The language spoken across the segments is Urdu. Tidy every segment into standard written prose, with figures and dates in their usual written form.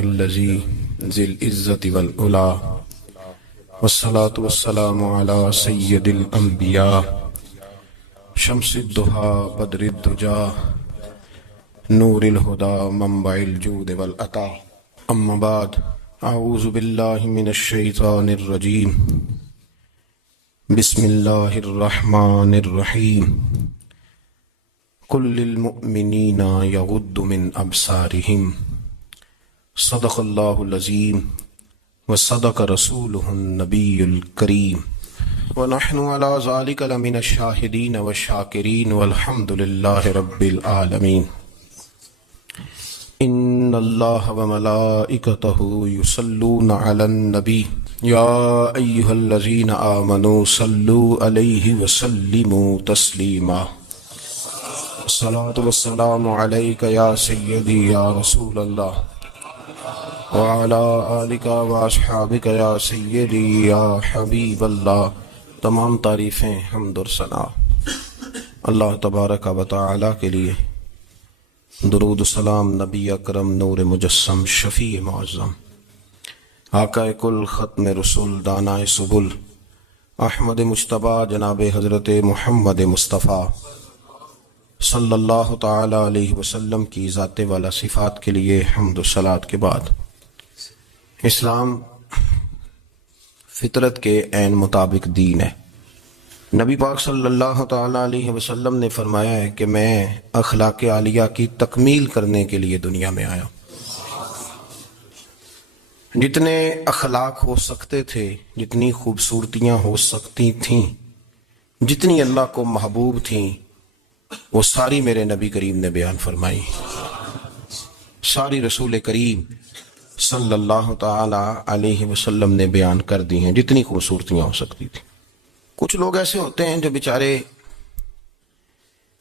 الذي ذي العزة والعلا والصلاة والسلام على سيد الأنبياء شمس الضحى بدر الدجى نور الهدى منبع الجود والعطاء أما بعد أعوذ بالله من الشيطان الرجيم بسم الله الرحمن الرحيم قل للمؤمنين يغضوا من أبصارهم صدق اللہ العظیم وصدق رسولہ النبی الکریم ونحن علی ذلک لمن الشاہدین والشاکرین والحمد للہ رب العالمین ان اللہ وملائکتہ یصلون علی النبی یا ایہا الذین آمنوا صلوا علیہ وسلموا تسلیما الصلاة والسلام علیک یا سیدی یا رسول اللہ وعلى آلک واصحابک یا سیدی یا حبیب اللہ۔ تمام تعریفیں حمد و ثنا اللہ تبارک و تعالی کے لیے، درود و سلام نبی اکرم نور مجسم شفیع معظم آقا کل ختم رسول دانائے سبل احمد مجتبی جناب حضرت محمد مصطفیٰ صلی اللہ تعالی علیہ وسلم کی ذات والا صفات کے لیے حمد و صلات کے بعد، اسلام فطرت کے عین مطابق دین ہے۔ نبی پاک صلی اللہ تعالی علیہ وسلم نے فرمایا ہے کہ میں اخلاق عالیہ کی تکمیل کرنے کے لیے دنیا میں آیا۔ جتنے اخلاق ہو سکتے تھے، جتنی خوبصورتیاں ہو سکتی تھیں، جتنی اللہ کو محبوب تھیں، وہ ساری میرے نبی کریم نے بیان فرمائی، ساری رسول کریم صلی اللہ تعالی علیہ وسلم نے بیان کر دی ہیں، جتنی خوبصورتیاں ہو سکتی تھیں۔ کچھ لوگ ایسے ہوتے ہیں جو بیچارے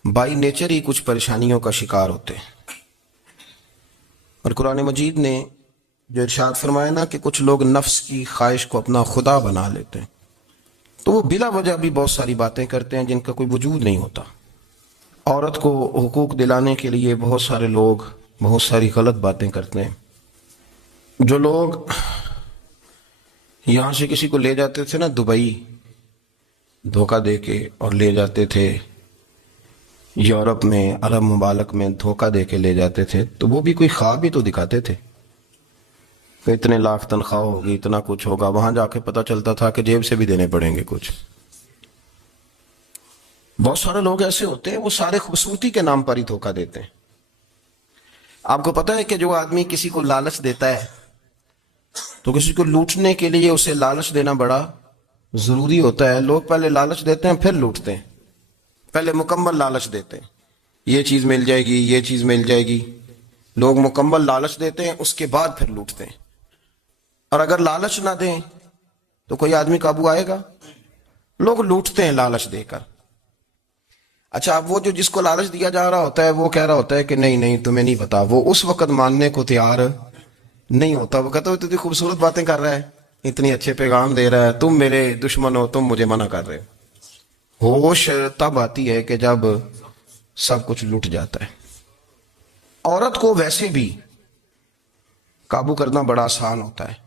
بائی نیچر ہی کچھ پریشانیوں کا شکار ہوتے ہیں، اور قرآن مجید نے جو ارشاد فرمایا نا کہ کچھ لوگ نفس کی خواہش کو اپنا خدا بنا لیتے ہیں، تو وہ بلا وجہ بھی بہت ساری باتیں کرتے ہیں جن کا کوئی وجود نہیں ہوتا۔ عورت کو حقوق دلانے کے لیے بہت سارے لوگ بہت ساری غلط باتیں کرتے ہیں۔ جو لوگ یہاں سے کسی کو لے جاتے تھے نا دبئی دھوکہ دے کے، اور لے جاتے تھے یورپ میں، عرب ممالک میں دھوکہ دے کے لے جاتے تھے، تو وہ بھی کوئی خواب ہی تو دکھاتے تھے کہ اتنے لاکھ تنخواہ ہوگی، اتنا کچھ ہوگا۔ وہاں جا کے پتہ چلتا تھا کہ جیب سے بھی دینے پڑیں گے کچھ۔ بہت سارے لوگ ایسے ہوتے ہیں، وہ سارے خوبصورتی کے نام پر ہی دھوکہ دیتے ہیں۔ آپ کو پتہ ہے کہ جو آدمی کسی کو لالچ دیتا ہے تو کسی کو لوٹنے کے لیے اسے لالچ دینا بڑا ضروری ہوتا ہے۔ لوگ پہلے لالچ دیتے ہیں پھر لوٹتے ہیں، پہلے مکمل لالچ دیتے ہیں، یہ چیز مل جائے گی، یہ چیز مل جائے گی۔ لوگ مکمل لالچ دیتے ہیں، اس کے بعد پھر لوٹتے ہیں۔ اور اگر لالچ نہ دیں تو کوئی آدمی قابو آئے گا؟ لوگ لوٹتے ہیں لالچ دے کر۔ اچھا، اب وہ جو جس کو لالچ دیا جا رہا ہوتا ہے وہ کہہ رہا ہوتا ہے کہ نہیں نہیں تمہیں نہیں پتا، وہ اس وقت ماننے کو تیار نہیں ہوتا۔ وہ کہتا ہے اتنی خوبصورت باتیں کر رہا ہے، اتنی اچھے پیغام دے رہا ہے، تم میرے دشمن ہو، تم مجھے منع کر رہے ہو۔ ہوش تب آتی ہے کہ جب سب کچھ لٹ جاتا ہے۔ عورت کو ویسے بھی قابو کرنا بڑا آسان ہوتا ہے۔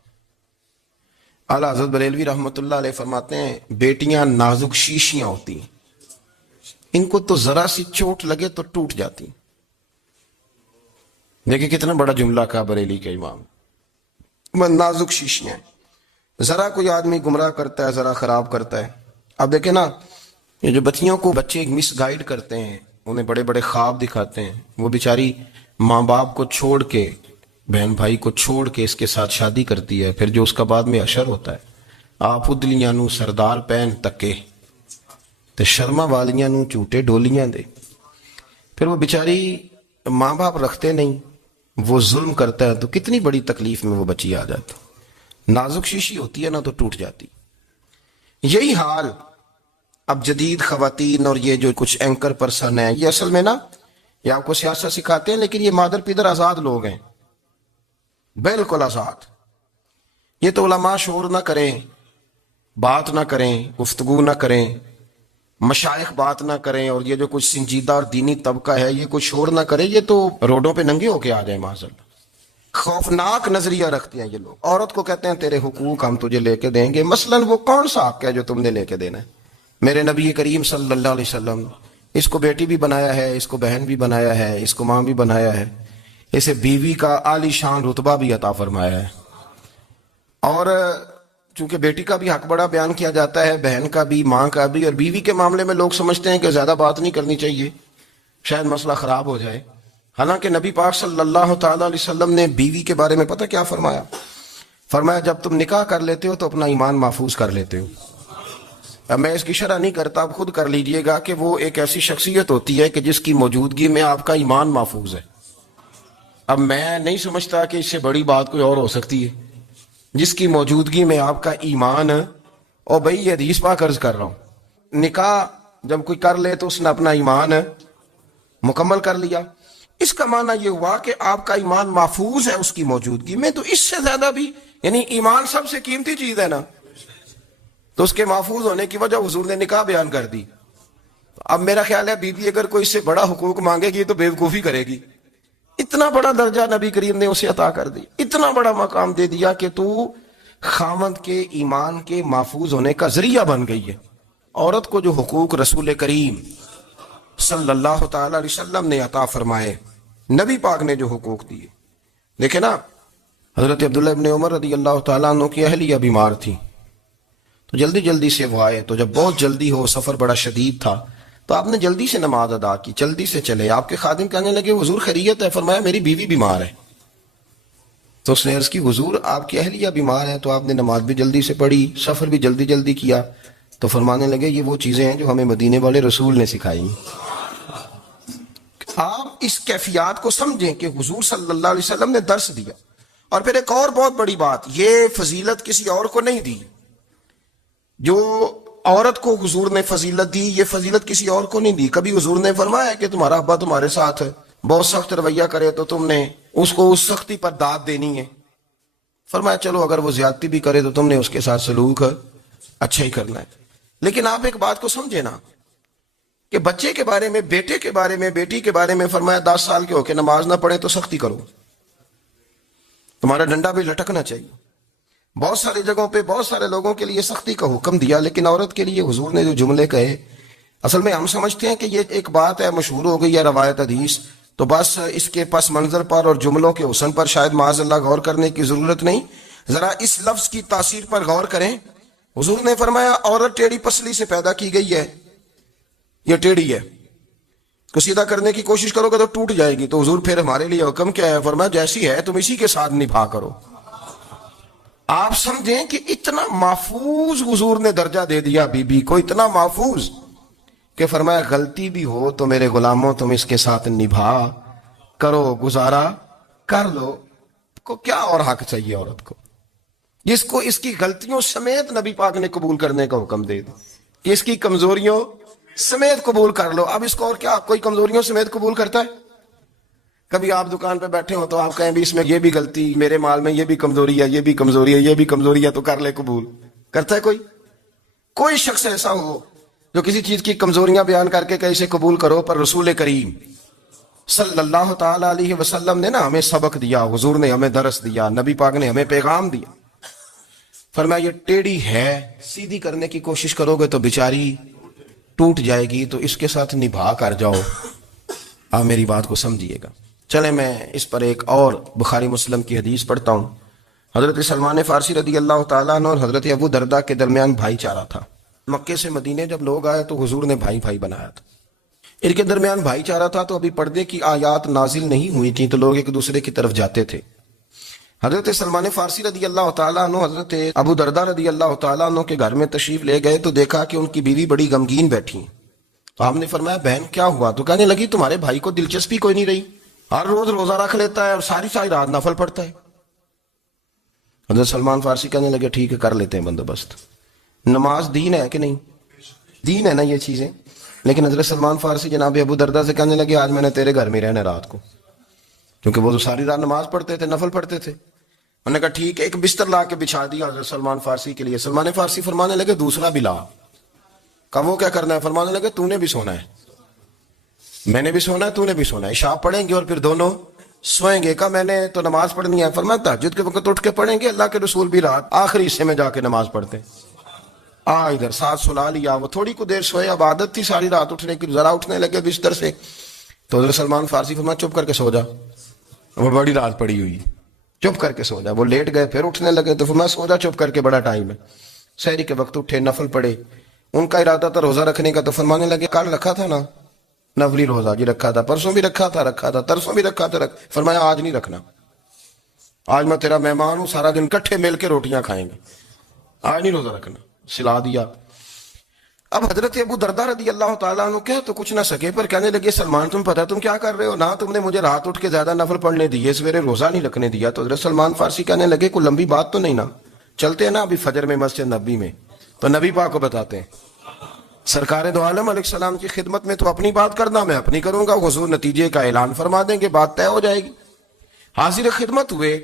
اعلیٰ حضرت بریلوی رحمۃ اللہ علیہ فرماتے ہیں بیٹیاں نازک شیشیاں ہوتی ہیں، ان کو تو ذرا سی چوٹ لگے تو ٹوٹ جاتی۔ دیکھیں کتنا بڑا جملہ کہا بریلی کے امام، نازک شیشیاں، ذرا کوئی آدمی گمراہ کرتا ہے، ذرا خراب کرتا ہے۔ اب دیکھیں نا، یہ جو بچیوں کو بچے مس گائیڈ کرتے ہیں، انہیں بڑے بڑے خواب دکھاتے ہیں، وہ بیچاری ماں باپ کو چھوڑ کے، بہن بھائی کو چھوڑ کے اس کے ساتھ شادی کرتی ہے، پھر جو اس کا بعد میں اشر ہوتا ہے، آپ ادلیاں نو سردار پہن تکے تے شرما والیاں نو جھوٹے ڈولیاں دے۔ پھر وہ بیچاری ماں باپ رکھتے نہیں، وہ ظلم کرتا ہے، تو کتنی بڑی تکلیف میں وہ بچی آ جاتی۔ نازک شیشی ہوتی ہے نا تو ٹوٹ جاتی۔ یہی حال اب جدید خواتین اور یہ جو کچھ اینکر پرسن ہیں، یہ اصل میں نا یہ آپ کو سیاست سکھاتے ہیں، لیکن یہ مادر پیدر آزاد لوگ ہیں، بالکل آزاد۔ یہ تو علماء شور نہ کریں، بات نہ کریں، گفتگو نہ کریں، مشائخ بات نہ کریں، اور یہ جو کچھ سنجیدہ اور دینی طبقہ ہے یہ کچھ شور نہ کرے، یہ تو روڈوں پہ ننگے ہو کے آ جائیں معاذ اللہ۔ خوفناک نظریہ رکھتے ہیں یہ لوگ. عورت کو کہتے ہیں تیرے حقوق ہم تجھے لے کے دیں گے. مثلاً وہ کون سا حق ہے جو تم نے لے کے دینا ہے؟ میرے نبی کریم صلی اللہ علیہ وسلم اس کو بیٹی بھی بنایا ہے, اس کو بہن بھی بنایا ہے, اس کو ماں بھی بنایا ہے, اسے بیوی کا عالی شان رتبہ بھی عطا فرمایا ہے. اور چونکہ بیٹی کا بھی حق بڑا بیان کیا جاتا ہے, بہن کا بھی, ماں کا بھی. اور بیوی کے معاملے میں لوگ سمجھتے ہیں کہ زیادہ بات نہیں کرنی چاہیے, شاید مسئلہ خراب ہو جائے. حالانکہ نبی پاک صلی اللہ تعالی علیہ وسلم نے بیوی کے بارے میں پتہ کیا فرمایا؟ فرمایا جب تم نکاح کر لیتے ہو تو اپنا ایمان محفوظ کر لیتے ہو. اب میں اس کی شرح نہیں کرتا, آپ خود کر لیجئے گا کہ وہ ایک ایسی شخصیت ہوتی ہے کہ جس کی موجودگی میں آپ کا ایمان محفوظ ہے. اب میں نہیں سمجھتا کہ اس سے بڑی بات کوئی اور ہو سکتی ہے, جس کی موجودگی میں آپ کا ایمان. اور بھائی یہ حدیث پاک عرض کر رہا ہوں, نکاح جب کوئی کر لے تو اس نے اپنا ایمان مکمل کر لیا. اس کا معنی یہ ہوا کہ آپ کا ایمان محفوظ ہے اس کی موجودگی میں. تو اس سے زیادہ بھی, یعنی ایمان سب سے قیمتی چیز ہے نا, تو اس کے محفوظ ہونے کی وجہ حضور نے نکاح بیان کر دی. اب میرا خیال ہے بیوی اگر کوئی اس سے بڑا حقوق مانگے گی تو بیوقوفی کرے گی. اتنا بڑا درجہ نبی کریم نے اسے عطا کر دی, اتنا بڑا مقام دے دیا کہ تو خاوند کے ایمان کے محفوظ ہونے کا ذریعہ بن گئی ہے. عورت کو جو حقوق رسول کریم صلی اللہ تعالی علیہ وسلم نے عطا فرمائے, نبی پاک نے جو حقوق دیے. دیکھیں نا, حضرت عبداللہ ابن عمر رضی اللہ تعالیٰ عنہ کی اہلیہ بیمار تھی, تو جلدی جلدی سے وہ آئے. تو جب بہت جلدی ہو, سفر بڑا شدید تھا, تو آپ نے جلدی سے نماز ادا کی, جلدی سے چلے. آپ کے خادم کہنے لگے حضور خیریت ہے؟ فرمایا میری بیوی بیمار ہے. تو اس نے عرض کی حضور آپ کی اہلیہ بیمار ہے. تو آپ نے نماز بھی جلدی سے پڑھی, سفر بھی جلدی جلدی کیا. تو فرمانے لگے یہ وہ چیزیں ہیں جو ہمیں مدینے والے رسول نے سکھائی. آپ اس کیفیات کو سمجھیں کہ حضور صلی اللہ علیہ وسلم نے درس دیا. اور پھر ایک اور بہت بڑی بات, یہ فضیلت کسی اور کو نہیں دی. جو عورت کو حضور نے فضیلت دی, یہ فضیلت کسی اور کو نہیں دی. کبھی حضور نے فرمایا کہ تمہارا ابا تمہارے ساتھ بہت سخت رویہ کرے تو تم نے اس کو اس سختی پر داد دینی ہے. فرمایا چلو اگر وہ زیادتی بھی کرے تو تم نے اس کے ساتھ سلوک اچھا ہی کرنا ہے. لیکن آپ ایک بات کو سمجھے نا کہ بچے کے بارے میں, بیٹے کے بارے میں, بیٹی کے بارے میں فرمایا 10 سال کے ہو کے نماز نہ پڑھے تو سختی کرو, تمہارا ڈنڈا بھی لٹکنا چاہیے. بہت ساری جگہوں پہ بہت سارے لوگوں کے لیے سختی کا حکم دیا, لیکن عورت کے لیے حضور نے جو جملے کہے, اصل میں ہم سمجھتے ہیں کہ یہ ایک بات ہے, مشہور ہو گئی ہے روایت حدیث, تو بس اس کے پس منظر پر اور جملوں کے حسن پر شاید معاذ اللہ غور کرنے کی ضرورت نہیں. ذرا اس لفظ کی تاثیر پر غور کریں. حضور نے فرمایا عورت ٹیڑھی پسلی سے پیدا کی گئی ہے, یہ ٹیڑھی ہے, کو سیدھا کرنے کی کوشش کرو گے تو ٹوٹ جائے گی. تو حضور پھر ہمارے لیے حکم کیا ہے؟ فرمایا جیسی ہے تم اسی کے ساتھ نبھا کرو. آپ سمجھیں کہ اتنا محفوظ حضور نے درجہ دے دیا بی بی کو, اتنا محفوظ کہ فرمایا غلطی بھی ہو تو میرے غلاموں تم اس کے ساتھ نبھا کرو, گزارا کر لو. کو کیا اور حق چاہیے عورت کو, جس کو اس کی غلطیوں سمیت نبی پاک نے قبول کرنے کا حکم دے دی کہ اس کی کمزوریوں سمیت قبول کر لو. اب اس کو اور کیا کوئی کمزوریوں سمیت قبول کرتا ہے؟ کبھی آپ دکان پہ بیٹھے ہو تو آپ کہیں بھی اس میں یہ بھی غلطی, میرے مال میں یہ بھی کمزوری ہے, یہ بھی کمزوری ہے, یہ بھی کمزوری ہے, تو کر لے قبول. کرتا ہے کوئی؟ کوئی شخص ایسا ہو جو کسی چیز کی کمزوریاں بیان کر کے کہ اسے قبول کرو؟ پر رسول کریم صلی اللہ تعالی علیہ وسلم نے نا ہمیں سبق دیا, حضور نے ہمیں درس دیا, نبی پاک نے ہمیں پیغام دیا. فرمایا یہ ٹیڑھی ہے, سیدھی کرنے کی کوشش کرو گے تو بیچاری ٹوٹ جائے گی, تو اس کے ساتھ نبھا کر جاؤ. آپ میری بات کو سمجھیے گا. چلیں میں اس پر ایک اور بخاری مسلم کی حدیث پڑھتا ہوں. حضرت سلمان فارسی رضی اللہ تعالیٰ عنہ اور حضرت ابو دردہ کے درمیان بھائی چارہ تھا. مکے سے مدینے جب لوگ آئے تو حضور نے بھائی بھائی بنایا تھا. ان کے درمیان بھائی چارہ تھا, تو ابھی پردے کی آیات نازل نہیں ہوئی تھیں, تو لوگ ایک دوسرے کی طرف جاتے تھے. حضرت سلمان فارسی رضی اللہ تعالیٰ عنہ حضرت ابو دردہ رضی اللہ تعالیٰ عنہ کے گھر میں تشریف لے گئے, تو دیکھا کہ ان کی بیوی بڑی غمگین بیٹھی ہیں. تو ہم نے فرمایا بہن کیا ہوا؟ تو کہنے لگی تمہارے بھائی کو دلچسپی کوئی نہیں رہی, ہر روز روزہ رکھ لیتا ہے اور ساری ساری رات نفل پڑھتا ہے. حضرت سلمان فارسی کہنے لگے ٹھیک ہے کر لیتے ہیں بندوبست. نماز دین ہے کہ نہیں؟ دین ہے نا یہ چیزیں. لیکن حضرت سلمان فارسی جناب ابو دردہ سے کہنے لگے آج میں نے تیرے گھر میں رہنا رات کو, کیونکہ وہ تو ساری رات نماز پڑھتے تھے, نفل پڑھتے تھے. انہوں نے کہا ٹھیک ہے, ایک بستر لا کے بچھا دیا حضرت سلمان فارسی کے لیے. سلمان فارسی فرمانے لگے دوسرا بھی لا. کہا وہ کیا کرنا ہے؟ فرمانے لگے تو نے بھی سونا ہے, میں نے بھی سونا ہے, تو نے بھی سونا ہے. عشاء پڑھیں گے اور پھر دونوں سوئیں گے؟ کہا میں نے تو نماز پڑھنی ہے. فرمایا تہجد کے وقت اٹھ کے پڑھیں گے. اللہ کے رسول بھی رات آخری حصے میں جا کے نماز پڑھتے ہیں. ادھر ساتھ سلا لیا. وہ تھوڑی کو دیر سوئے, اب عادت تھی ساری رات اٹھنے کی, ذرا اٹھنے لگے بستر سے تو حضرت سلمان فارسی فرمایا چپ کر کے سو جا, وہ بڑی رات پڑی ہوئی, چپ کر کے سو جا. وہ لیٹ گئے, پھر اٹھنے لگے تو فرمایا سو جا چپ کر کے, بڑا ٹائم ہے. سحری کے وقت اٹھے, نفل پڑھے. ان کا ارادہ تھا روزہ رکھنے کا, تو فرمانے لگے کل رکھا تھا نا نفلی روزہ, جی رکھا تھا, پرسوں بھی رکھا تھا, ترسوں بھی رکھا تھا. فرمایا آج نہیں رکھنا, آج میں تیرا مہمان ہوں, سارا دن کٹھے مل کے روٹیاں کھائیں گے, آج نہیں روزہ رکھنا. سلا دیا. اب حضرت ابو دردہ رضی اللہ تعالیٰ عنہ کہہ تو کچھ نہ سکے, پر کہنے لگے سلمان تم پتہ تم کیا کر رہے ہو, نہ تم نے مجھے رات اٹھ کے زیادہ نفل پڑھنے دیے, سویرے روزہ نہیں رکھنے دیا. تو حضرت سلمان فارسی کہنے لگے کوئی لمبی بات تو نہیں نا, چلتے ہیں نا ابھی فجر میں مسجد نبی میں, تو نبی پاک کو بتاتے ہیں. سرکار دو عالم علیہ السلام کی خدمت میں تو اپنی بات کرنا, میں اپنی کروں گا, حضور نتیجے کا اعلان فرما دیں گے, بات طے ہو جائے گی. حاضر خدمت ہوئے,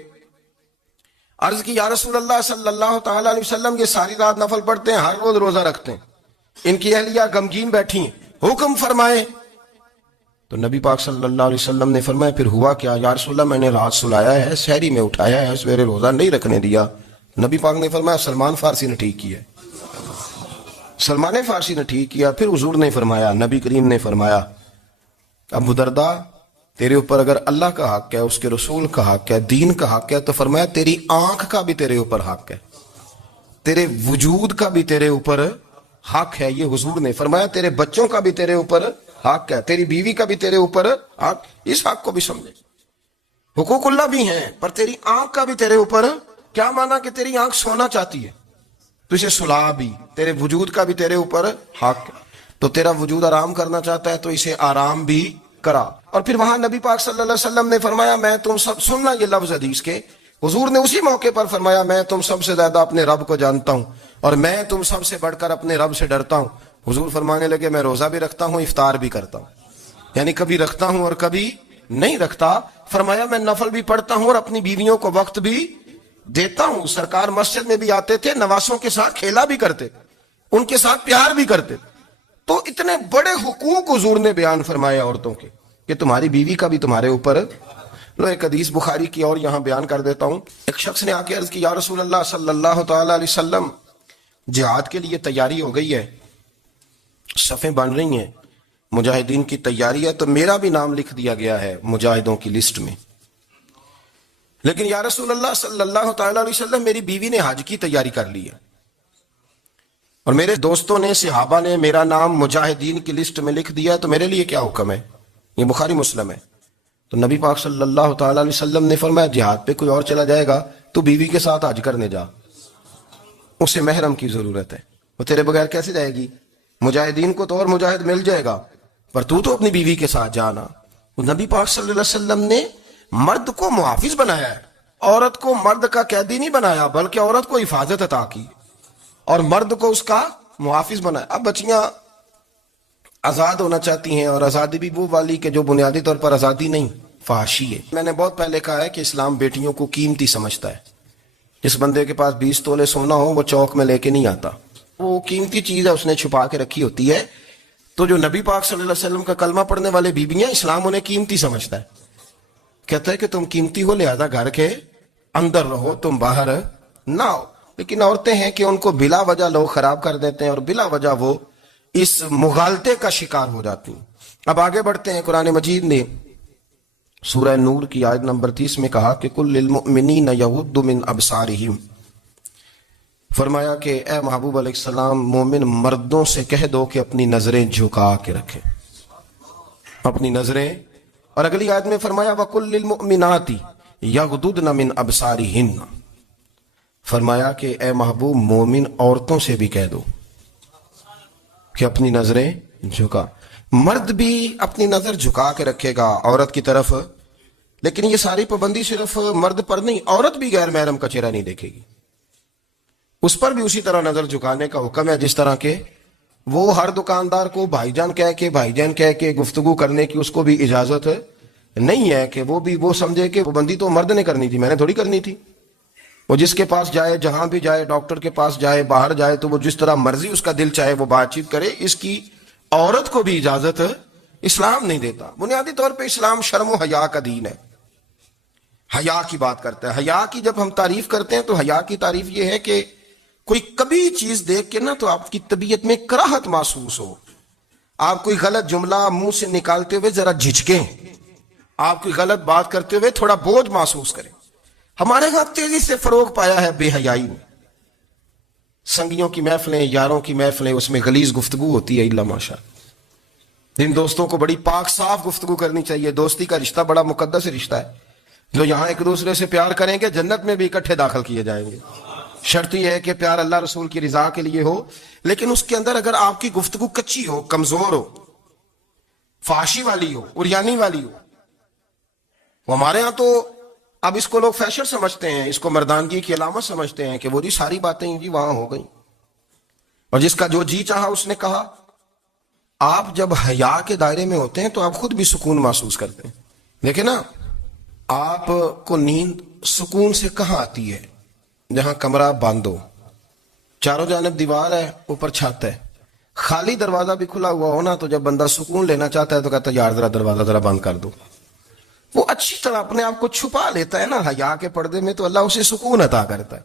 عرض کی یا رسول اللہ صلی اللہ تعالی علیہ وسلم, یہ ساری رات نفل پڑھتے ہیں, ہر روز روزہ رکھتے ہیں, ان کی اہلیہ غمگین بیٹھی ہیں, حکم فرمائے. تو نبی پاک صلی اللہ علیہ وسلم نے فرمایا پھر ہوا کیا؟ یا رسول اللہ میں نے رات سلایا ہے, سحری میں اٹھایا ہے, سویرے روزہ نہیں رکھنے دیا. نبی پاک نے فرمایا سلمان فارسی نے ٹھیک کیا, سلمان فارسی نے ٹھیک کیا. پھر حضور نے فرمایا, نبی کریم نے فرمایا ابو دردہ تیرے اوپر اگر اللہ کا حق ہے, اس کے رسول کا حق ہے, دین کا حق ہے, تو فرمایا تیری آنکھ کا بھی تیرے اوپر حق ہے, تیرے وجود کا بھی تیرے اوپر حق ہے. یہ حضور نے فرمایا تیرے بچوں کا بھی تیرے اوپر حق ہے, تیری بیوی کا بھی تیرے اوپر حق. اس حق کو بھی سمجھے, حقوق اللہ بھی ہیں, پر تیری آنکھ کا بھی تیرے اوپر. کیا مانا کہ تیری آنکھ سونا چاہتی ہے تو اسے سلا بھی, تیرے وجود کا بھی تیرے اوپر حق, تو تیرا وجود آرام کرنا چاہتا ہے تو اسے آرام بھی کرا. اور پھر وہاں نبی پاک صلی اللہ علیہ وسلم نے فرمایا میں تم سب, سننا یہ لفظ حدیث کے, حضور نے اسی موقع پر فرمایا میں تم سب سے زیادہ اپنے رب کو جانتا ہوں اور میں تم سب سے بڑھ کر اپنے رب سے ڈرتا ہوں. حضور فرمانے لگے میں روزہ بھی رکھتا ہوں, افطار بھی کرتا ہوں, یعنی کبھی رکھتا ہوں اور کبھی نہیں رکھتا. فرمایا میں نفل بھی پڑھتا ہوں اور اپنی بیویوں کو وقت بھی دیتا ہوں. سرکار مسجد میں بھی آتے تھے, نواسوں کے ساتھ کھیلا بھی کرتے, ان کے ساتھ پیار بھی کرتے. تو اتنے بڑے حقوق حضور نے بیان فرمائے عورتوں کے کہ تمہاری بیوی کا بھی تمہارے اوپر. لو ایک حدیث بخاری کی اور یہاں بیان کر دیتا ہوں. ایک شخص نے آ کے عرض کی یا رسول اللہ صلی اللہ تعالی علیہ وسلم جہاد کے لیے تیاری ہو گئی ہے, صفیں بن رہی ہیں, مجاہدین کی تیاری ہے, تو میرا بھی نام لکھ دیا گیا ہے مجاہدوں کی لسٹ میں, لیکن یا رسول اللہ صلی اللہ تعالی علیہ وسلم میری بیوی نے حج کی تیاری کر لی ہے اور میرے دوستوں نے, صحابہ نے میرا نام مجاہدین کی لسٹ میں لکھ دیا ہے, تو میرے لیے کیا حکم ہے؟ یہ بخاری مسلم ہے. تو نبی پاک صلی اللہ تعالی علیہ وسلم نے فرمایا جہاد پہ کوئی اور چلا جائے گا تو بیوی کے ساتھ حج کرنے جا, اسے محرم کی ضرورت ہے, وہ تیرے بغیر کیسے جائے گی؟ مجاہدین کو تو اور مجاہد مل جائے گا, پر تو اپنی بیوی کے ساتھ جانا. نبی پاک صلی اللہ علیہ وسلم نے مرد کو محافظ بنایا ہے, عورت کو مرد کا قیدی نہیں بنایا, بلکہ عورت کو حفاظت عطا کی اور مرد کو اس کا محافظ بنایا. اب بچیاں آزاد ہونا چاہتی ہیں, اور آزادی بھی وہ والی کہ جو بنیادی طور پر آزادی نہیں, فحاشی ہے. میں نے بہت پہلے کہا ہے کہ اسلام بیٹیوں کو قیمتی سمجھتا ہے. جس بندے کے پاس 20 تولے سونا ہو وہ چوک میں لے کے نہیں آتا, وہ قیمتی چیز ہے, اس نے چھپا کے رکھی ہوتی ہے. تو جو نبی پاک صلی اللہ علیہ وسلم کا کلمہ پڑھنے والے بیویاں, اسلام انہیں قیمتی سمجھتا ہے, کہتا ہے کہ تم قیمتی ہو لہذا گھر کے اندر رہو, تم باہر نہ ہو. لیکن عورتیں ہیں کہ ان کو بلا وجہ لوگ خراب کر دیتے ہیں اور بلا وجہ وہ اس مغالطے کا شکار ہو جاتی ہیں. اب آگے بڑھتے ہیں. قرآن مجید نے سورہ نور کی آیت نمبر 30 میں کہا کہ کل للمؤمنین یغضوا من ابصارہم, فرمایا کہ اے محبوب علیہ السلام مومن مردوں سے کہہ دو کہ اپنی نظریں جھکا کے رکھیں, اپنی نظریں. اور اگلی آیت میں فرمایا وَقُلْ لِلْمُؤْمِنَاتِ يَغْضُضْنَ مِنْ أَبْصَارِهِنَّ, فرمایا کہ اے محبوب مومن عورتوں سے بھی کہہ دو کہ اپنی نظریں جھکا. مرد بھی اپنی نظر جھکا کے رکھے گا عورت کی طرف, لیکن یہ ساری پابندی صرف مرد پر نہیں, عورت بھی غیر محرم کا چہرہ نہیں دیکھے گی, اس پر بھی اسی طرح نظر جھکانے کا حکم ہے. جس طرح کہ وہ ہر دکاندار کو بھائی جان کہہ کے گفتگو کرنے کی اس کو بھی اجازت نہیں ہے کہ وہ بھی وہ سمجھے کہ پابندی تو مرد نے کرنی تھی, میں نے تھوڑی کرنی تھی. وہ جس کے پاس جائے, جہاں بھی جائے, ڈاکٹر کے پاس جائے, باہر جائے, تو وہ جس طرح مرضی اس کا دل چاہے وہ بات چیت کرے, اس کی عورت کو بھی اجازت اسلام نہیں دیتا. بنیادی طور پہ اسلام شرم و حیا کا دین ہے, حیا کی بات کرتا ہے. حیا کی جب ہم تعریف کرتے ہیں تو حیا کی تعریف یہ ہے کہ کوئی کبھی چیز دیکھ کے نا تو آپ کی طبیعت میں کراہت محسوس ہو, آپ کوئی غلط جملہ منہ سے نکالتے ہوئے ذرا جھجکیں, آپ کوئی غلط بات کرتے ہوئے تھوڑا بوجھ محسوس کریں. ہمارے ہاں تیزی سے فروغ پایا ہے بے حیائی میں. سنگیوں کی محفلیں, یاروں کی محفلیں, اس میں غلیظ گفتگو ہوتی ہے. الا ماشاء, جن دوستوں کو بڑی پاک صاف گفتگو کرنی چاہیے. دوستی کا رشتہ بڑا مقدس رشتہ ہے. جو یہاں ایک دوسرے سے پیار کریں گے جنت میں بھی اکٹھے داخل کیے جائیں گے. شرط یہ ہے کہ پیار اللہ رسول کی رضا کے لیے ہو, لیکن اس کے اندر اگر آپ کی گفتگو کچی ہو, کمزور ہو, فحاشی والی ہو, عریانی والی ہو. وہ ہمارے ہاں تو اب اس کو لوگ فیشن سمجھتے ہیں, اس کو مردانگی کی علامت سمجھتے ہیں کہ وہ جی ساری باتیں جی وہاں ہو گئیں, اور جس کا جو جی چاہا اس نے کہا. آپ جب حیا کے دائرے میں ہوتے ہیں تو آپ خود بھی سکون محسوس کرتے ہیں. دیکھیں نا, آپ کو نیند سکون سے کہاں آتی ہے؟ جہاں کمرہ بند ہو, چاروں جانب دیوار ہے, اوپر چھت ہے, خالی دروازہ بھی کھلا ہوا ہونا تو جب بندہ سکون لینا چاہتا ہے تو کہتا ہے یار ذرا دروازہ ذرا بند کر دو. وہ اچھی طرح اپنے آپ کو چھپا لیتا ہے نا حیا کے پردے میں, تو اللہ اسے سکون عطا کرتا ہے.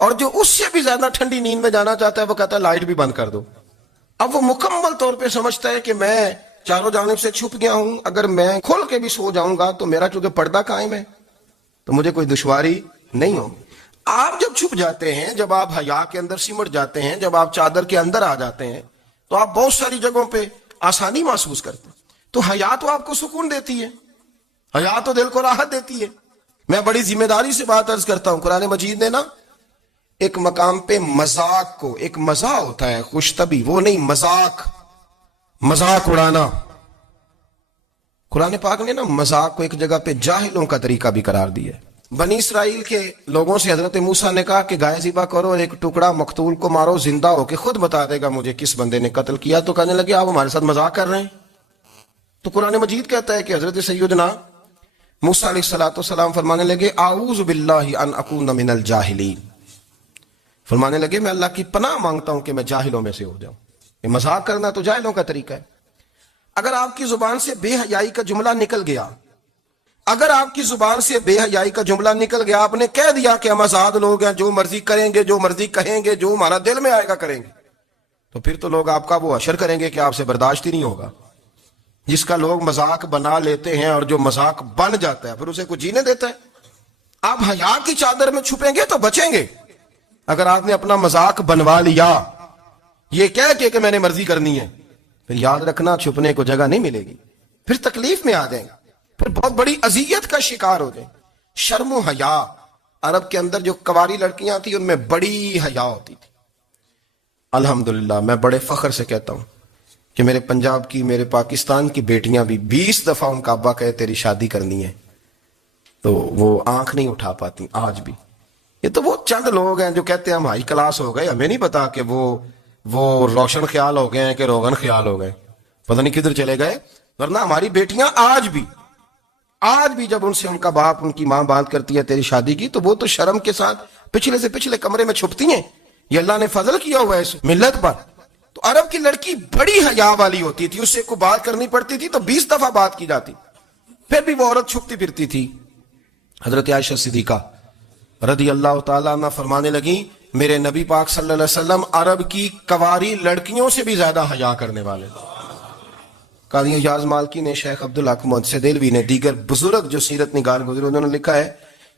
اور جو اس سے بھی زیادہ ٹھنڈی نیند میں جانا چاہتا ہے وہ کہتا ہے لائٹ بھی بند کر دو. اب وہ مکمل طور پہ سمجھتا ہے کہ میں چاروں جانب سے چھپ گیا ہوں, اگر میں کھول کے بھی سو جاؤں گا تو میرا چونکہ پردہ قائم ہے تو مجھے کوئی دشواری نہیں ہوگی. آپ جب چھپ جاتے ہیں, جب آپ حیا کے اندر سمٹ جاتے ہیں, جب آپ چادر کے اندر آ جاتے ہیں تو آپ بہت ساری جگہوں پہ آسانی محسوس کرتے ہیں. تو حیا تو آپ کو سکون دیتی ہے, حیا تو دل کو راحت دیتی ہے. میں بڑی ذمہ داری سے بات عرض کرتا ہوں, قرآن مجید نے نا ایک مقام پہ مذاق کو, ایک مزاح ہوتا ہے خوش طبی, وہ نہیں مذاق, مذاق اڑانا. قرآن پاک نے نا مذاق کو ایک جگہ پہ جاہلوں کا طریقہ بھی قرار دیا ہے. بنی اسرائیل کے لوگوں سے حضرت موسیٰ نے کہا کہ گائے ذبح کرو اور ایک ٹکڑا مقتول کو مارو, زندہ ہو کے خود بتا دے گا مجھے کس بندے نے قتل کیا. تو کہنے لگے آپ ہمارے ساتھ مذاق کر رہے ہیں. تو قرآن مجید کہتا ہے کہ حضرت سیدنا موسیٰ علیہ السلام فرمانے لگے اعوذ باللہ ان اکون من الجاہلین, فرمانے لگے میں اللہ کی پناہ مانگتا ہوں کہ میں جاہلوں میں سے ہو جاؤں. یہ مذاق کرنا تو جاہلوں کا طریقہ ہے. اگر آپ کی زبان سے بے حیائی کا جملہ نکل گیا, اگر آپ کی زبان سے بے حیائی کا جملہ نکل گیا, آپ نے کہہ دیا کہ ہم آزاد لوگ ہیں, جو مرضی کریں گے, جو مرضی کہیں گے, جو ہمارا دل میں آئے گا کریں گے, تو پھر تو لوگ آپ کا وہ حشر کریں گے کہ آپ سے برداشت ہی نہیں ہوگا. جس کا لوگ مذاق بنا لیتے ہیں اور جو مذاق بن جاتا ہے پھر اسے کوئی جینے دیتا ہے. آپ حیا کی چادر میں چھپیں گے تو بچیں گے. اگر آپ نے اپنا مذاق بنوا لیا یہ کہہ کے کہ میں نے مرضی کرنی ہے, پھر یاد رکھنا چھپنے کو جگہ نہیں ملے گی, پھر تکلیف میں آ جائیں گے, پھر بہت بڑی اذیت کا شکار ہو جائیں. شرم و حیا, عرب کے اندر جو کواری لڑکیاں تھیں ان میں بڑی حیا ہوتی تھی. الحمدللہ میں بڑے فخر سے کہتا ہوں کہ میرے پنجاب کی, میرے پاکستان کی بیٹیاں بھی 20 دفعہ ان کا ابا کہے تیری شادی کرنی ہے تو وہ آنکھ نہیں اٹھا پاتی آج بھی. یہ تو وہ چند لوگ ہیں جو کہتے ہیں ہم ہائی کلاس ہو گئے, ہمیں نہیں پتا کہ وہ روشن خیال ہو گئے ہیں کہ روغن خیال ہو گئے, پتہ نہیں کدھر چلے گئے. ورنہ ہماری بیٹیاں آج بھی جب ان سے ان کا باپ, ان کی ماں بات کرتی ہے تیری شادی کی, تو وہ تو شرم کے ساتھ پچھلے سے پچھلے کمرے میں چھپتی ہیں. یہ اللہ نے فضل کیا ہوا ہے اس ملت پر. تو عرب کی لڑکی بڑی حیا والی ہوتی تھی, اس سے کوئی بات کرنی پڑتی تھی تو 20 دفعہ بات کی جاتی, پھر بھی وہ عورت چھپتی پھرتی تھی. حضرت عائشہ صدیقہ رضی اللہ تعالیٰ عنہ فرمانے لگی میرے نبی پاک صلی اللہ علیہ وسلم عرب کی کواری لڑکیوں سے بھی زیادہ حیا کرنے والے. قاضی حجاز مالکی نے, شیخ عبدالحق محدث دہلوی نے, دیگر بزرگ جو سیرت نگار گزرے انہوں نے لکھا ہے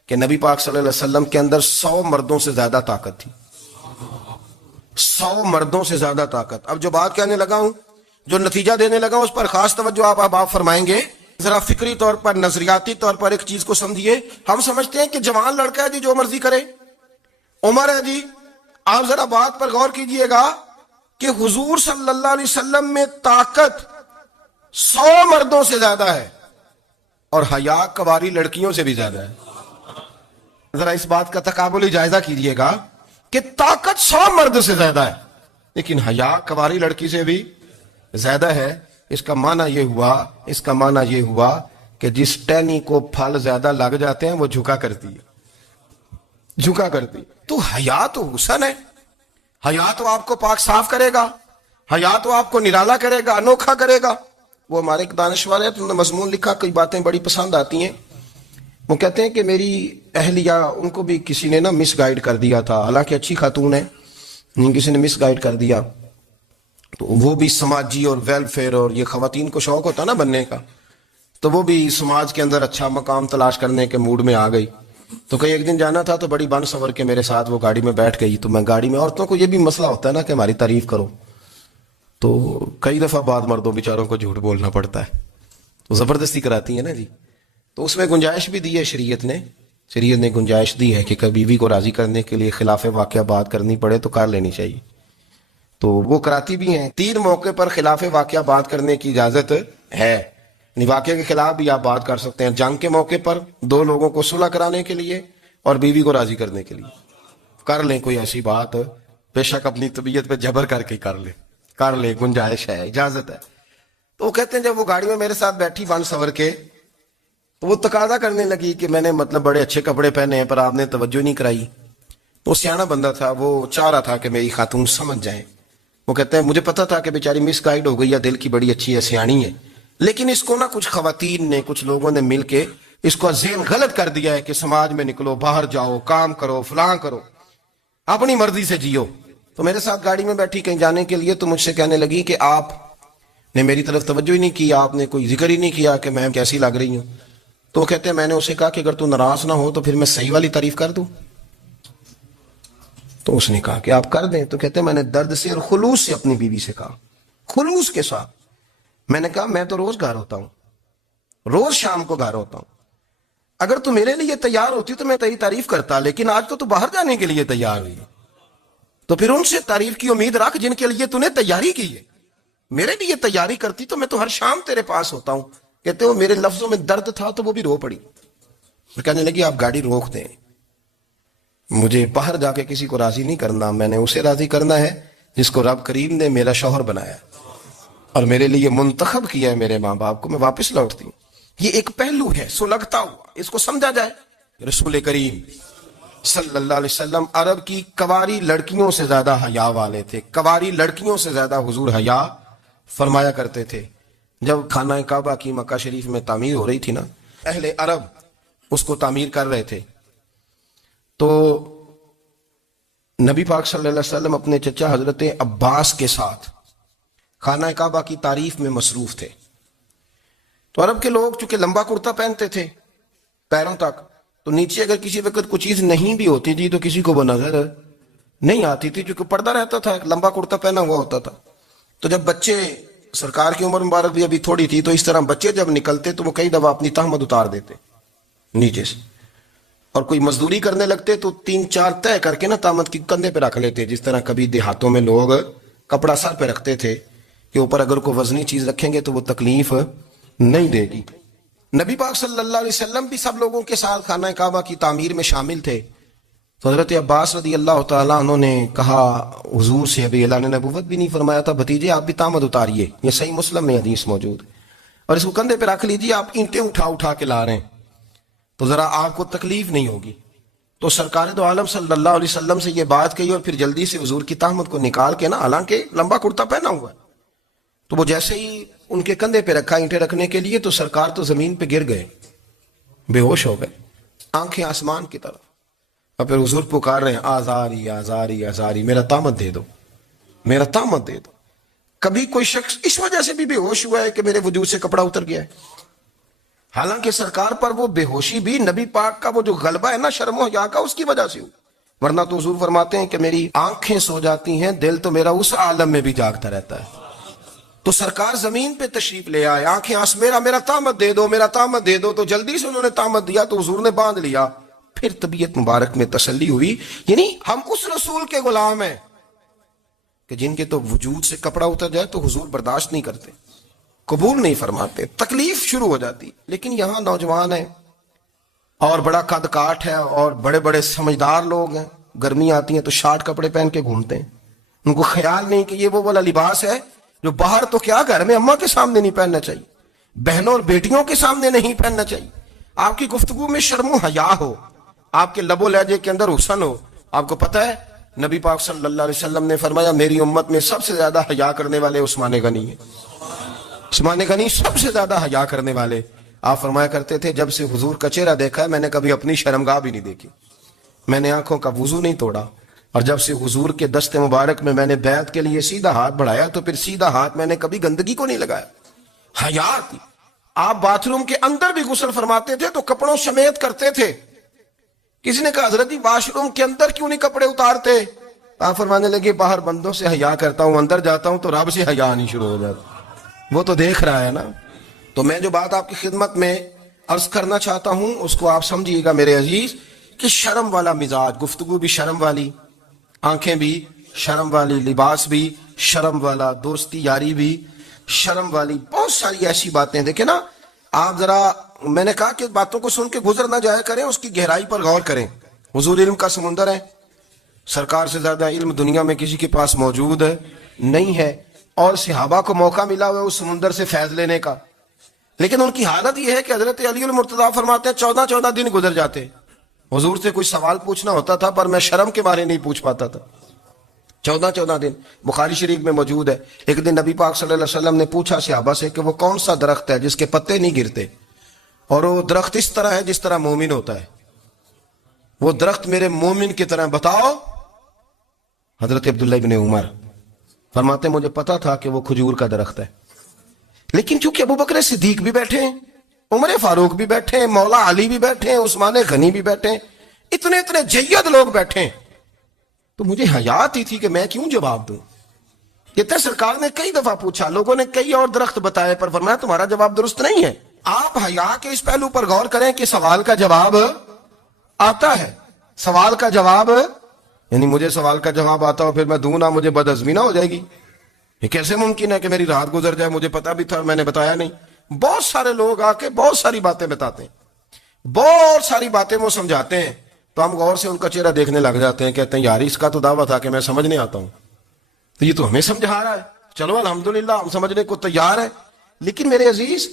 کہ نبی پاک صلی اللہ علیہ وسلم کے اندر 100 مردوں سے زیادہ طاقت تھی. 100 مردوں سے زیادہ طاقت. اب جو بات کہنے لگا ہوں, جو نتیجہ دینے لگا ہوں, اس پر خاص توجہ آپ فرمائیں گے. ذرا فکری طور پر, نظریاتی طور پر ایک چیز کو سمجھیے. ہم سمجھتے ہیں کہ جوان لڑکا ہے جی جو مرضی کرے, عمر ہے جی. آپ ذرا بات پر غور کیجئے گا کہ حضور صلی اللہ علیہ وسلم میں طاقت 100 مردوں سے زیادہ ہے اور حیا کواری لڑکیوں سے بھی زیادہ ہے. ذرا اس بات کا تقابلی جائزہ کیجئے گا کہ طاقت 100 مرد سے زیادہ ہے لیکن حیا کواری لڑکی سے بھی زیادہ ہے. اس کا معنی یہ ہوا کہ جس ٹہنی کو پھل زیادہ لگ جاتے ہیں وہ جھکا کرتی ہے. تو حیا تو حسن ہے, حیا تو آپ کو پاک صاف کرے گا, حیا تو آپ کو نرالا کرے گا, انوکھا کرے گا. وہ ہمارے ایک دانشور ہے, تم نے مضمون لکھا, کئی باتیں بڑی پسند آتی ہیں وہ کہتے ہیں کہ میری اہلیہ، ان کو بھی کسی نے نا مس گائیڈ کر دیا تھا، حالانکہ اچھی خاتون ہے، کسی نے مس گائیڈ کر دیا، تو وہ بھی سماجی اور ویلفیئر، اور یہ خواتین کو شوق ہوتا نا بننے کا، تو وہ بھی سماج کے اندر اچھا مقام تلاش کرنے کے موڈ میں آ گئی. تو کہیں ایک دن جانا تھا تو بڑی بن سنور کے میرے ساتھ وہ گاڑی میں بیٹھ گئی. تو میں گاڑی میں، عورتوں کو یہ بھی مسئلہ ہوتا ہے نا کہ ہماری تعریف کرو، تو کئی دفعہ بعد مردوں بیچاروں کو جھوٹ بولنا پڑتا ہے، تو زبردستی کراتی ہے نا جی. تو اس میں گنجائش بھی دی ہے شریعت نے گنجائش دی ہے کہ کبھی بیوی کو راضی کرنے کے لیے خلاف واقعہ بات کرنی پڑے تو کر لینی چاہیے. تو وہ کراتی بھی ہیں. 3 موقع پر خلاف واقعہ بات کرنے کی اجازت ہے. واقعے کے خلاف بھی آپ بات کر سکتے ہیں. جنگ کے موقع پر 2 لوگوں کو صلح کرانے کے لیے اور بیوی کو راضی کرنے کے لیے کر لیں کوئی ایسی بات، بے شک اپنی طبیعت پہ جبر کر کے کر لیں، گنجائش ہے، اجازت ہے. تو وہ کہتے ہیں جب وہ گاڑی میں میرے ساتھ بیٹھی بن سنور کے، تو وہ تقاضا کرنے لگی کہ میں نے مطلب بڑے اچھے کپڑے پہنے ہیں پر آپ نے توجہ نہیں کرائی. وہ سیانا بندہ تھا، وہ چاہ رہا تھا کہ میری خاتون سمجھ جائیں. وہ کہتے ہیں مجھے پتا تھا کہ بیچاری مس گائیڈ ہو گئی ہے، دل کی بڑی اچھی ہے، سیانی ہے، لیکن اس کو نا کچھ خواتین نے، کچھ لوگوں نے مل کے اس کو ذہن غلط کر دیا ہے کہ سماج میں نکلو، باہر جاؤ، کام کرو، فلاں کرو، اپنی مرضی سے جیو. تو میرے ساتھ گاڑی میں بیٹھی کہیں جانے کے لیے، تو مجھ سے کہنے لگی کہ آپ نے میری طرف توجہ ہی نہیں کی، آپ نے کوئی ذکر ہی نہیں کیا کہ میں کیسی لگ رہی ہوں. تو وہ کہتے ہیں میں نے اسے کہا کہ اگر تو ناراض نہ ہو تو پھر میں صحیح والی تعریف کر دوں. تو اس نے کہا کہ آپ کر دیں. تو کہتے ہیں میں نے درد سے اور خلوص سے اپنی بیوی سے کہا، خلوص کے ساتھ. میں نے کہا میں تو روز گھر ہوتا ہوں، روز شام کو گھر ہوتا ہوں، اگر تو میرے لیے تیار ہوتی تو میں تیری تعریف کرتا، لیکن آج تو باہر جانے کے لیے تیار ہوئی، تو پھر ان سے تعریف کی امید رکھ جن کے لیے تو نے تیاری کی ہے. میرے لیے تیاری کرتی تو میں تو ہر شام تیرے پاس ہوتا ہوں. کہتے ہو میرے لفظوں میں درد تھا تو وہ بھی رو پڑی. کہنے لگی آپ گاڑی روک دیں، مجھے باہر جا کے کسی کو راضی نہیں کرنا، میں نے اسے راضی کرنا ہے جس کو رب کریم نے میرا شوہر بنایا اور میرے لیے منتخب کیا ہے میرے ماں باپ کو. میں واپس لوٹتی ہوں. یہ ایک پہلو ہے سلگتا ہوا، اس کو سمجھا جائے. رسول کریم صلی اللہ علیہ وسلم عرب کی کواری لڑکیوں سے زیادہ حیا والے تھے، کواری لڑکیوں سے زیادہ حضور حیا فرمایا کرتے تھے. جب خانہ کعبہ کی مکہ شریف میں تعمیر ہو رہی تھی نا، اہل عرب اس کو تعمیر کر رہے تھے، تو نبی پاک صلی اللہ علیہ وسلم اپنے چچا حضرت عباس کے ساتھ خانہ کعبہ کی تعریف میں مصروف تھے. تو عرب کے لوگ چونکہ لمبا کرتا پہنتے تھے پیروں تک، تو نیچے اگر کسی وقت کوئی چیز نہیں بھی ہوتی تھی تو کسی کو وہ نظر نہیں آتی تھی، چونکہ پردہ رہتا تھا، لمبا کرتا پہنا ہوا ہوتا تھا. تو جب بچے، سرکار کی عمر مبارک بھی ابھی تھوڑی تھی، تو اس طرح بچے جب نکلتے تو وہ کئی دفعہ اپنی تہمت اتار دیتے نیچے سے، اور کوئی مزدوری کرنے لگتے تو 3-4 طے کر کے نا تہمت کی کندھے پہ رکھ لیتے. جس طرح کبھی دیہاتوں میں لوگ کپڑا سر پہ رکھتے تھے کہ اوپر اگر کوئی وزنی چیز رکھیں گے تو وہ تکلیف نہیں دے گی. نبی پاک صلی اللہ علیہ وسلم بھی سب لوگوں کے ساتھ خانہ کعبہ کی تعمیر میں شامل تھے. تو حضرت عباس رضی اللہ تعالیٰ عنہ نے کہا حضور سے، ابھی اللہ نے نبوت بھی نہیں فرمایا تھا، بھتیجے آپ بھی تہمت اتاریے، یہ صحیح مسلم میں حدیث موجود ہے، اور اس کو کندھے پہ رکھ لیجیے، آپ اینٹیں اٹھا اٹھا کے لا رہے ہیں تو ذرا آپ کو تکلیف نہیں ہوگی. تو سرکار دو عالم صلی اللہ علیہ وسلم سے یہ بات کہی اور پھر جلدی سے حضور کی تہمت کو نکال کے نا، حالانکہ لمبا کرتا پہنا ہوا ہے، تو وہ جیسے ہی ان کے کندھے پہ رکھا اینٹیں رکھنے کے لیے، تو سرکار تو زمین پہ گر گئے، بے ہوش ہو گئے، آنکھیں آسمان کی طرف. اور پھر حضور پکار رہے ہیں آزاری آزاری آزاری، میرا تہمت دے دو، میرا تہمت دے دو. کبھی کوئی شخص اس وجہ سے بھی بے ہوش ہوا ہے کہ میرے وجود سے کپڑا اتر گیا ہے؟ حالانکہ سرکار پر وہ بے ہوشی بھی نبی پاک کا وہ جو غلبہ ہے نا شرم و حیا کا، اس کی وجہ سے ہو. ورنہ تو حضور فرماتے ہیں کہ میری آنکھیں سو جاتی ہیں، دل تو میرا اس عالم میں بھی جاگتا رہتا ہے. تو سرکار زمین پہ تشریف لے آئے، آنکھیں میرا تہمت دے دو، میرا تہمت دے دو. تو جلدی سے انہوں نے تہمت دیا تو حضور نے باندھ لیا. پھر طبیعت مبارک میں تسلی ہوئی. یعنی ہم اس رسول کے غلام ہیں کہ جن کے تو وجود سے کپڑا اتر جائے تو حضور برداشت نہیں کرتے، قبول نہیں فرماتے، تکلیف شروع ہو جاتی. لیکن یہاں نوجوان ہیں اور بڑا قد کاٹ ہے اور بڑے بڑے سمجھدار لوگ ہیں، گرمی آتی ہیں تو شارٹ کپڑے پہن کے گھومتے ہیں. ان کو خیال نہیں کہ یہ وہ والا لباس ہے جو باہر تو کیا گھر میں اماں کے سامنے نہیں پہننا چاہیے، بہنوں اور بیٹیوں کے سامنے نہیں پہننا چاہیے. آپ کی گفتگو میں شرم و حیا ہو، آپ کے لب و لہجے کے اندر حسن ہو. آپ کو پتہ ہے نبی پاک صلی اللہ علیہ وسلم نے فرمایا میری امت میں سب سے زیادہ حیا کرنے والے عثمان غنی ہیں. عثمان غنی سب سے زیادہ حیا کرنے والے. آپ فرمایا کرتے تھے جب سے حضور کا چہرہ دیکھا ہے میں نے کبھی اپنی شرمگاہ بھی نہیں دیکھی، میں نے آنکھوں کا وضو نہیں توڑا، اور جب سے حضور کے دست مبارک میں نے بیعت کے لیے سیدھا ہاتھ بڑھایا تو پھر سیدھا ہاتھ میں نے کبھی گندگی کو نہیں لگایا۔ حیا تھی۔ آپ باتھ روم کے اندر بھی غسل فرماتے تھے تو کپڑوں سمیت کرتے تھے۔ کسی نے کہا حضرت جی واش روم کے اندر کیوں نہیں کپڑے اتارتے؟ آپ فرمانے لگے باہر بندوں سے حیا کرتا ہوں، اندر جاتا ہوں تو رب سے حیا نہیں شروع ہو جاتا، وہ تو دیکھ رہا ہے نا۔ تو میں جو بات آپ کی خدمت میں عرض کرنا چاہتا ہوں اس کو آپ سمجھیے گا میرے عزیز، کہ شرم والا مزاج، گفتگو بھی شرم والی، آنکھیں بھی شرم والی، لباس بھی شرم والا، دوستی یاری بھی شرم والی، بہت ساری ایسی باتیں۔ دیکھیں نا آپ ذرا، میں نے کہا کہ باتوں کو سن کے گزر نہ جایا کریں، اس کی گہرائی پر غور کریں۔ حضور علم کا سمندر ہے، سرکار سے زیادہ علم دنیا میں کسی کے پاس موجود نہیں ہے، اور صحابہ کو موقع ملا ہوا ہے اس سمندر سے فیض لینے کا، لیکن ان کی حالت یہ ہے کہ حضرت علی المرتضیٰ فرماتے ہیں 14 دن گزر جاتے، حضور سے کوئی سوال پوچھنا ہوتا تھا پر میں شرم کے بارے نہیں پوچھ پاتا تھا۔ 14 دن بخاری شریف میں موجود ہے۔ ایک دن نبی پاک صلی اللہ علیہ وسلم نے پوچھا صحابہ سے کہ وہ کون سا درخت ہے جس کے پتے نہیں گرتے، اور وہ درخت اس طرح ہے جس طرح مومن ہوتا ہے، وہ درخت میرے مومن کی طرح بتاؤ۔ حضرت عبداللہ ابن عمر فرماتے ہیں مجھے پتا تھا کہ وہ کھجور کا درخت ہے، لیکن چونکہ ابو بکر صدیق بھی بیٹھے ہیں، عمر فاروق بھی بیٹھے ہیں، مولا علی بھی بیٹھے ہیں، عثمان غنی بھی بیٹھے ہیں، اتنے جید لوگ بیٹھے ہیں، تو مجھے حیا آتی تھی کہ میں کیوں جواب دوں۔ کہتے سرکار نے کئی دفعہ پوچھا، لوگوں نے کئی اور درخت بتائے، پر فرمایا تمہارا جواب درست نہیں ہے۔ آپ حیا کے اس پہلو پر غور کریں کہ سوال کا جواب آتا ہے، سوال کا جواب، یعنی مجھے سوال کا جواب آتا ہو پھر میں دوں نہ، مجھے بدعزمی نہ ہو جائے گی؟ یہ کیسے ممکن ہے کہ میری رات گزر جائے، مجھے پتا بھی تھا میں نے بتایا نہیں؟ بہت سارے لوگ آ کے بہت ساری باتیں بتاتے ہیں، بہت ساری باتیں وہ سمجھاتے ہیں، تو ہم غور سے ان کا چہرہ دیکھنے لگ جاتے ہیں، کہتے ہیں یار اس کا تو دعویٰ تھا کہ میں سمجھنے آتا ہوں، تو یہ تو ہمیں سمجھا رہا ہے، چلو الحمدللہ ہم سمجھنے کو تیار ہے۔ لیکن میرے عزیز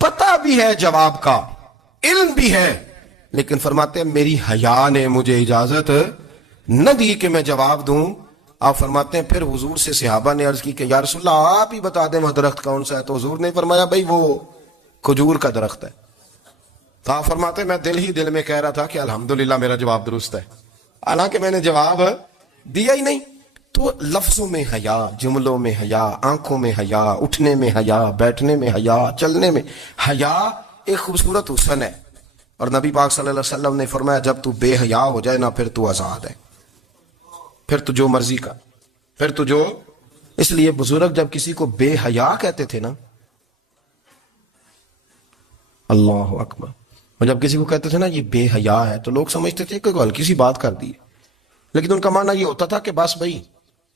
پتہ بھی ہے جواب کا، علم بھی ہے، لیکن فرماتے ہیں میری حیا نے مجھے اجازت نہ دی کہ میں جواب دوں۔ آپ فرماتے ہیں پھر حضور سے صحابہ نے عرض کی کہ یا رسول اللہ آپ ہی بتا دیں وہ درخت کون سا ہے، تو حضور نے فرمایا بھائی وہ کھجور کا درخت ہے۔ تو آپ فرماتے ہیں میں دل ہی دل میں کہہ رہا تھا کہ الحمدللہ میرا جواب درست ہے، حالانکہ میں نے جواب دیا ہی نہیں۔ تو لفظوں میں حیا، جملوں میں حیا، آنکھوں میں حیا، اٹھنے میں حیا، بیٹھنے میں حیا، چلنے میں حیا ایک خوبصورت حسن ہے، اور نبی پاک صلی اللہ علیہ وسلم نے فرمایا جب تو بے حیا ہو جائے نا پھر تو آزاد ہے، پھر تو جو مرضی کا، پھر تو جو۔ اس لیے بزرگ جب کسی کو بے حیا کہتے تھے نا، اللہ اکبر، اور جب کسی کو کہتے تھے نا یہ بے حیا ہے تو لوگ سمجھتے تھے کہ ہلکی سی بات کر دی، لیکن ان کا معنی یہ ہوتا تھا کہ بس بھائی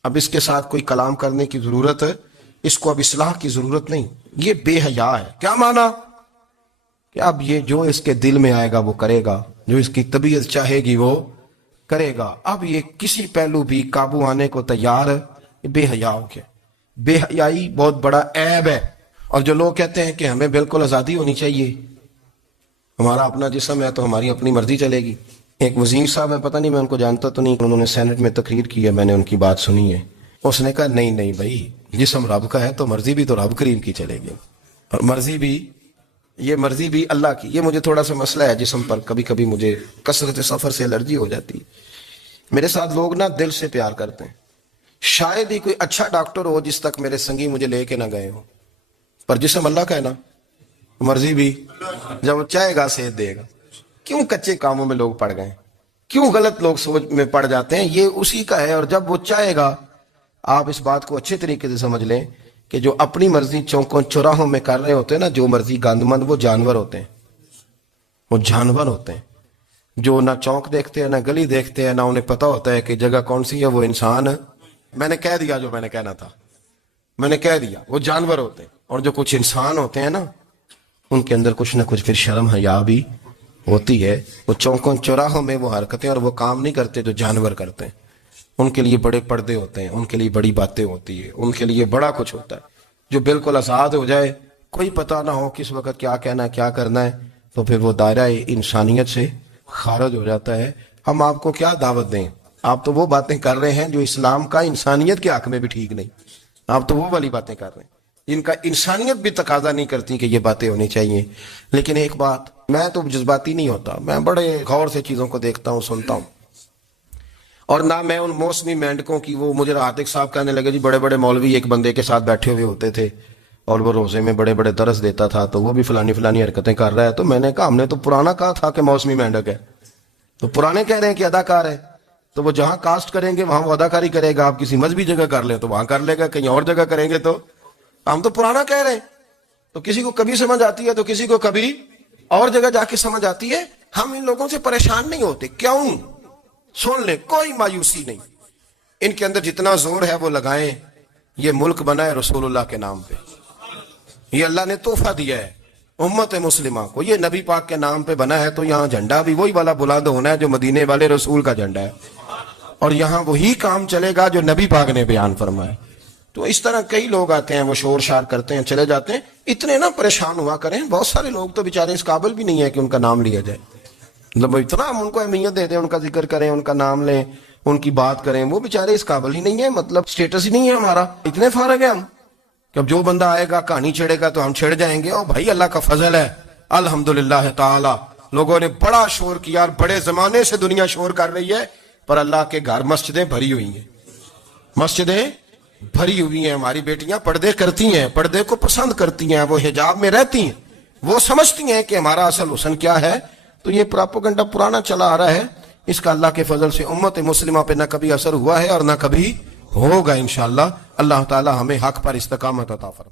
اب اس کے ساتھ کوئی کلام کرنے کی ضرورت ہے، اس کو اب اصلاح کی ضرورت نہیں، یہ بے حیا ہے۔ کیا معنی؟ کہ اب یہ جو اس کے دل میں آئے گا وہ کرے گا، جو اس کی طبیعت چاہے گی وہ کرے گا، اب یہ کسی پہلو بھی قابو آنے کو تیار ہے، بے حیا ہو گیا۔ بے حیائی بہت بڑا عیب ہے، اور جو لوگ کہتے ہیں کہ ہمیں بالکل آزادی ہونی چاہیے، ہمارا اپنا جسم ہے تو ہماری اپنی مرضی چلے گی۔ ایک وزیر صاحب ہے، پتہ نہیں میں ان کو جانتا تو نہیں، انہوں نے سینٹ میں تقریر کی ہے، میں نے ان کی بات سنی ہے، اس نے کہا نہیں بھائی جسم رب کا ہے تو مرضی بھی تو رب کریم کی چلے گی، اور مرضی بھی اللہ کی۔ یہ مجھے تھوڑا سا مسئلہ ہے جسم پر، کبھی کبھی مجھے کثرت سفر سے الرجی ہو جاتی ہے۔ میرے ساتھ لوگ نا دل سے پیار کرتے ہیں، شاید ہی کوئی اچھا ڈاکٹر ہو جس تک میرے سنگی مجھے لے کے نہ گئے ہو، پر جسم اللہ کا ہے نا، مرضی بھی جب وہ چاہے گا صحت دے گا۔ کیوں کچے کاموں میں لوگ پڑ گئے، کیوں غلط لوگ سوچ میں پڑ جاتے ہیں، یہ اسی کا ہے، اور جب وہ چاہے گا، آپ اس بات کو اچھے طریقے سے سمجھ لیں کہ جو اپنی مرضی چوکوں چوراہوں میں کر رہے ہوتے ہیں نا، جو مرضی گند مند، وہ جانور ہوتے ہیں، وہ جانور ہوتے ہیں جو نہ چونک دیکھتے ہیں نہ گلی دیکھتے ہیں، نہ انہیں پتہ ہوتا ہے کہ جگہ کون سی ہے۔ وہ انسان، میں نے کہہ دیا جو میں نے کہنا تھا، میں نے کہہ دیا، وہ جانور ہوتے ہیں۔ اور جو کچھ انسان ہوتے ہیں نا، ان کے اندر کچھ نہ کچھ پھر شرم حیا بھی ہوتی ہے، وہ چوکوں چوراہوں میں وہ حرکتیں اور وہ کام نہیں کرتے جو جانور کرتے ہیں۔ ان کے لیے بڑے پردے ہوتے ہیں، ان کے لیے بڑی باتیں ہوتی ہے، ان کے لیے بڑا کچھ ہوتا ہے۔ جو بالکل آزاد ہو جائے، کوئی پتہ نہ ہو کس وقت کیا کہنا ہے کیا کرنا ہے، تو پھر وہ دائرہ انسانیت سے خارج ہو جاتا ہے۔ ہم آپ کو کیا دعوت دیں؟ آپ تو وہ باتیں کر رہے ہیں جو اسلام کا انسانیت کے حق میں بھی ٹھیک نہیں، آپ تو وہ والی باتیں کر رہے ہیں۔ ان کا انسانیت بھی تقاضا نہیں کرتی کہ یہ باتیں ہونی چاہیے. لیکن ایک بات، میں تو جذباتی نہیں ہوتا، میں بڑے غور سے چیزوں کو دیکھتا ہوں، سنتا ہوں. اور نہ میں ان موسمی مینڈکوں کی، وہ مجھے عاتق صاحب کہنے لگے جی بڑے بڑے مولوی ایک بندے کے ساتھ بیٹھے ہوئے ہوتے تھے اور وہ روزے میں بڑے بڑے درس دیتا تھا تو وہ بھی فلانی فلانی حرکتیں کر رہا ہے. تو میں نے کہا ہم نے تو پرانا کہا تھا کہ موسمی مینڈک ہے، تو پرانے کہہ رہے ہیں کہ اداکار ہے، تو وہ جہاں کاسٹ کریں گے وہاں وہ اداکاری کرے گا. آپ کسی مذہبی جگہ کر لیں تو وہاں کر لے گا، کہیں اور جگہ کریں گے تو ہم تو پرانا کہہ رہے ہیں. تو کسی کو کبھی سمجھ آتی ہے تو کسی کو کبھی اور جگہ جا کے سمجھ آتی ہے. ہم ان لوگوں سے پریشان نہیں ہوتے. کیوں؟ سن لیں، کوئی مایوسی نہیں. ان کے اندر جتنا زور ہے وہ لگائیں. یہ ملک بنا ہے رسول اللہ کے نام پہ، یہ اللہ نے تحفہ دیا ہے امت مسلمہ کو. یہ نبی پاک کے نام پہ بنا ہے تو یہاں جھنڈا بھی وہی والا بلند ہونا ہے جو مدینے والے رسول کا جھنڈا ہے، اور یہاں وہی کام چلے گا جو نبی پاک نے بیان فرمایا. تو اس طرح کئی لوگ آتے ہیں، وہ شور شار کرتے ہیں، چلے جاتے ہیں. اتنے نہ پریشان ہوا کریں. بہت سارے لوگ تو بیچارے اس قابل بھی نہیں ہے کہ ان کا نام لیا جائے. مطلب اتنا ہم ان کو اہمیت دے دیں، ان کا ذکر کریں، ان کا نام لیں، ان کی بات کریں. وہ بیچارے اس قابل ہی نہیں ہے، مطلب سٹیٹس ہی نہیں ہے ہمارا. اتنے فارغ ہیں ہم کہ اب جو بندہ آئے گا کہانی چھیڑے گا تو ہم چھیڑ جائیں گے. اور بھائی اللہ کا فضل ہے الحمدللہ تعالی، لوگوں نے بڑا شور کیا اور بڑے زمانے سے دنیا شور کر رہی ہے، پر اللہ کے گھر مسجدیں بھری ہوئی ہیں، مسجدیں بھری ہوئی ہیں. ہماری بیٹیاں پردے کرتی ہیں، پردے کو پسند کرتی ہیں، وہ حجاب میں رہتی ہیں، وہ سمجھتی ہیں کہ ہمارا اصل حسن کیا ہے. تو یہ پراپوگنڈا پرانا چلا آ رہا ہے، اس کا اللہ کے فضل سے امت مسلمہ پہ نہ کبھی اثر ہوا ہے اور نہ کبھی ہوگا انشاءاللہ. اللہ تعالی ہمیں حق پر استقامت عطا فرمائے.